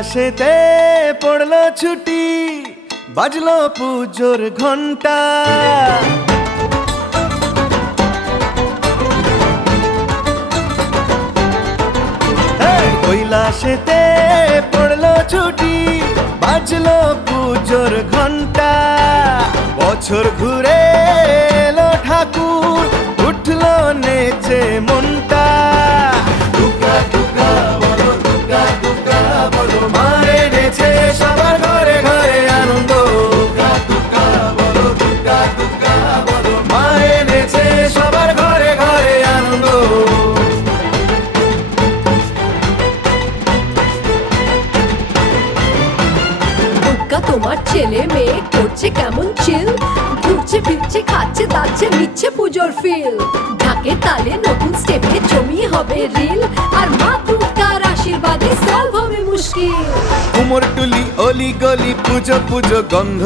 কৈলাসেতে পড়লো ছুটি, বাজলো পুজোর ঘন্টা। কৈলাসেতে পড়লো ছুটি, বাজলো পুজোর ঘন্টা। বছর ঘুরে এলো ঠাকুর, উঠলো নেচে মনটা। দুর্গা দুর্গা বলো, দুর্গা দুর্গা বলো, মারে নেচে সবার ঘরে ঘরে আনন্দ। দুর্গা দুর্গা বলো, দুর্গা দুর্গা বলো, মারে নেচে সবার ঘরে ঘরে আনন্দ। তোমার ছেলে মেয়ে করছে কেমন চিল, ঘুরছে ফিরছে খাচ্ছে দাচ্ছে নিচ্ছে পুজোর ফিল। ঢাকের তালে নতুন স্টেপে জমি হবে রিল, আর মা দুর্গার আশীর্বাদে সলভ হবে মুশকিল। কুমোরটুলি অলি গলি পুজো পুজো গন্ধ,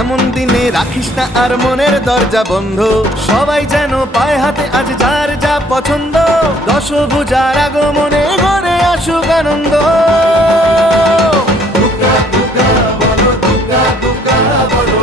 এমন দিনে রাখিস না আর মনের দরজা বন্ধ। সবাই যেন পায় হাতে আজ যার যা পছন্দ, দশভুজার আগমনে ঘরে আসুক আনন্দ। দুর্গা দুর্গা বলো, দুর্গা দুর্গা বলো,